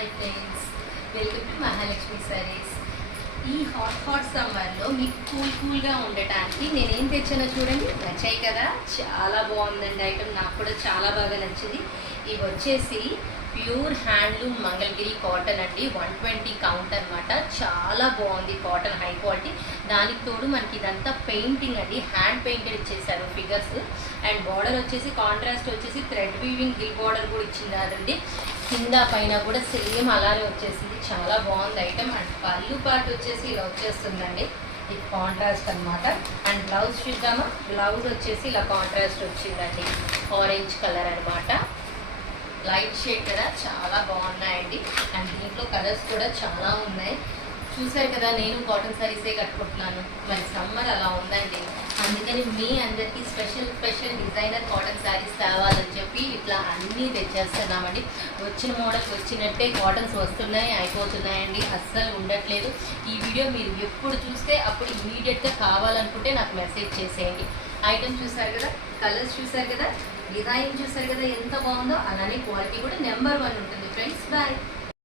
Hi friends, welcome to Mahalakshmi saris. ఈ hot సమ్మర్లో మీకు కూల్గా ఉండటానికి నేనేం తెచ్చానో చూడండి. నచ్చాయి కదా, చాలా బాగుందండి ఐటమ్. నాకు కూడా చాలా బాగా నచ్చింది. ఇవి వచ్చేసి ప్యూర్ హ్యాండ్లూమ్ మంగళగిరి కాటన్ అండి. 120 కౌంట్ అనమాట. చాలా బాగుంది కాటన్, హై క్వాలిటీ. దానికి తోడు మనకి ఇదంతా పెయింటింగ్ అండి, హ్యాండ్ పెయింటెడ్ ఇచ్చేసారు ఫిగర్స్. అండ్ బార్డర్ వచ్చేసి కాంట్రాస్ట్ వచ్చేసి థ్రెడ్ వీవింగ్ గిల్ బార్డర్ కూడా ఇచ్చింది. కింద పైన కూడా సేమ్ అలానే వచ్చేసింది. చాలా బాగుంది ఐటమ్. అండ్ పళ్ళు పార్ట్ వచ్చేసి ఇలా వచ్చేస్తుందండి, ఇది కాంట్రాస్ట్ అనమాట. అండ్ బ్లౌజ్ చూద్దామా. బ్లౌజ్ వచ్చేసి ఇలా కాంట్రాస్ట్ వచ్చిందండి, ఆరెంజ్ కలర్ అనమాట. లైట్ షేడ్ కదా, చాలా బాగున్నాయండి. అండ్ దీంట్లో కలర్స్ కూడా చాలా ఉన్నాయి. చూసారు కదా, నేను కాటన్ సారీసే కట్టుకుంటున్నాను. మరి సమ్మర్ అలా ఉందండి, అందుకని మీ అందరికీ స్పెషల్ డిజైనర్ కాటన్ శారీస్ కావాలని చెప్పి ఇట్లా అన్నీ తెచ్చేస్తున్నామండి. వచ్చిన మోడల్ వచ్చినట్టే కాటన్స్ వస్తున్నాయి, అయిపోతున్నాయండి, అస్సలు ఉండట్లేదు. ఈ వీడియో మీరు ఎప్పుడు చూస్తే అప్పుడు ఇమీడియట్గా కావాలనుకుంటే నాకు మెసేజ్ చేసేయండి. ఐటమ్ చూసారు కదా, కలర్స్ చూసారు కదా, డిజైన్ చూసారు కదా, ఎంత బాగుందో. అలానే క్వాలిటీ కూడా నెంబర్ 1 ఉంటుంది ఫ్రెండ్స్. బాయ్.